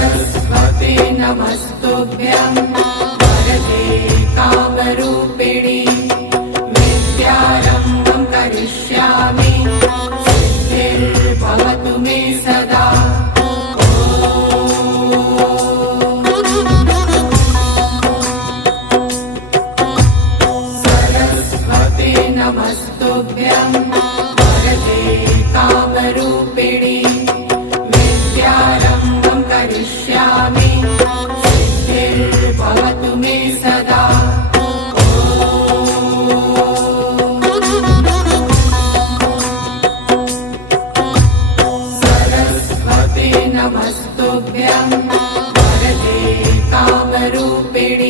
सरस्वते नमस्तुभ्यं वरदे कामरूपिणि विद्यारम्भं करिष्यामि सिद्धिर्भवतु मे सदा। सरस्वते नमस्तुभ्यं वरदे कामरूपिणि विद्यारम्भं करिष्यामि सिद्धिर्भवतु मे सदा। सरस्वते नमस्तुभ्यं वरदे कामरूपिणि